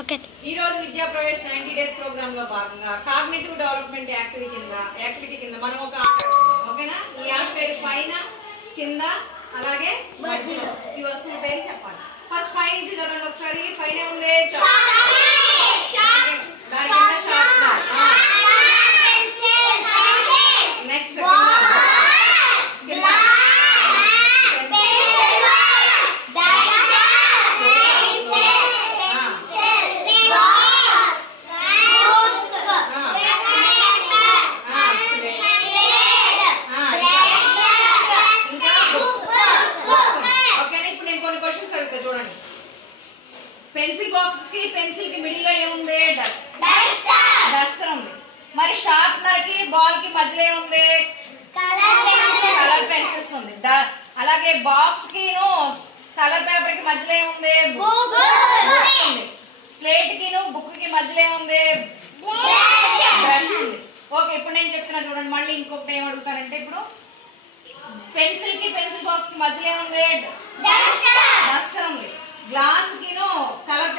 Okay. ఈ రోజు విద్యా ప్రవేశ్ 90 డేస్ ప్రోగ్రామ్ లో భాగంగా కాగ్నిటివ్ డెవలప్మెంట్ యాక్టివిటీ కింద మనం ఒక ఆట ఆడుతున్నాం. ఓకేనా? ఈ ఆట పేరు పైన, కింద, అలాగే మధ్యలో. ఈ వస్తువుల పేరు చెప్పాలి. ఫస్ట్ పై నుంచి చదవండి ఒకసారి. పైన ఉంది దాని కింద షార్ప్నర్. నెక్స్ట్ పెన్సిల్ బాక్స్ కి పెన్సిల్ కి మిడిల్ లో ఏముంది? డస్టర్ ఉంది. మరి షార్ప్నర్ కి బాల్ కి మధ్యలో ఏముంది? కలర్ పెన్సిల్స్ ఉంది. అలాగే బాక్స్ కి కలర్ పేపర్ కి మధ్యలో ఏముంది? ఉంది. స్లేట్ కి బుక్ కి మధ్యలో ఏముంది? బ్రష్ ఉంది. ఓకే, ఇప్పుడు నేను చెప్తున్నా చూడండి. మళ్ళీ ఇంకొకటి ఏం అడుగుతారంటే, ఇప్పుడు పెన్సిల్ కి పెన్సిల్ బాక్స్ కి మధ్యలో ఏముంది? డస్టర్ ఉంది. గ్లాస్ కి కలర్